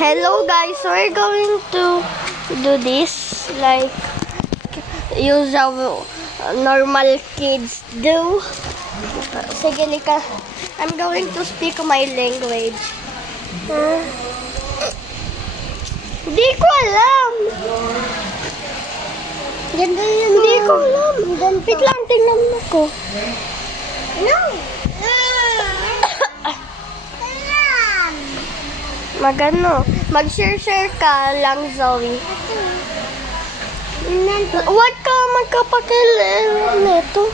Hello guys, we're going to do this like usual normal kids do. Sige, Lika. I'm going to speak my language. Hindi ko alam. Ganda yun. Hindi ko alam. Wait lang, tingnan mo ko. No. Magano, mag-share ka lang, Zoe. Huwag ka magkapakilala nito.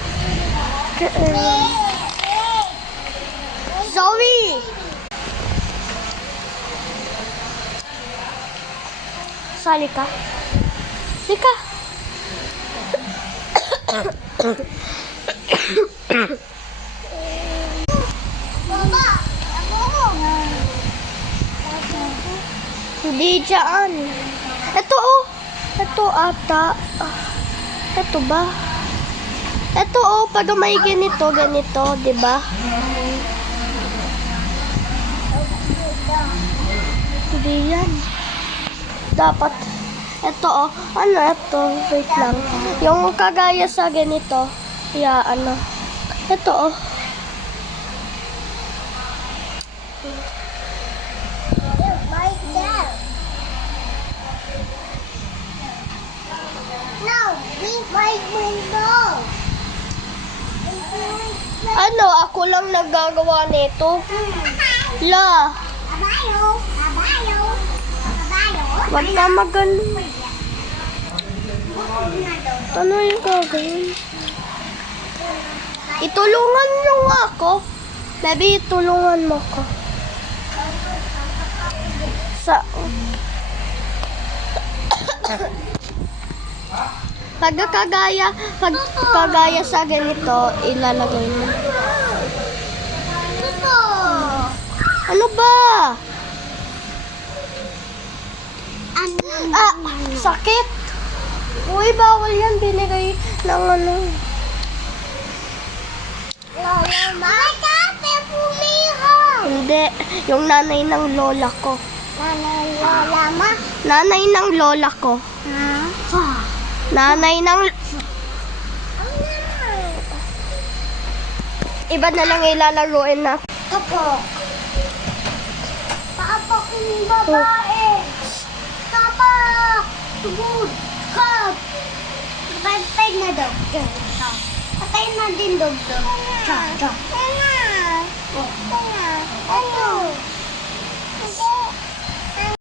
Zoe! Sali ka. Lika. Baba. Hindi dyan. Ito oh. Ito ata. Ito ba? Ito oh. Pag may ganito, diba? Hindi yan. Dapat. Ito oh. Ano ito? Wait lang. Yung kagaya sa ganito. Yeah, ano. Ito oh. Right there. No, we right window. Ano? Ako lang nagagawa nito. La. Abayo. Abayo. Abayo. Wag na magano. Ano yung gagawin? Itulungan nyo nga ako. Baby, itulungan mo ko. Sa... pag kagaya sa ganito, ilalagay mo. Ito. Ano ba? Ah, sakit. Uy, bawal yan. Binigay ng ano. Lola, makape pumiho. Hindi. Yung nanay ng lola ko. Lola, ma. Nanay ng lola ko. Nanay ng... Iba na lang ilalaruin na. Kapok. Kapok yung babae. Kapok. Tugod. Kap. Patay na daw. Patay na din daw. Ano?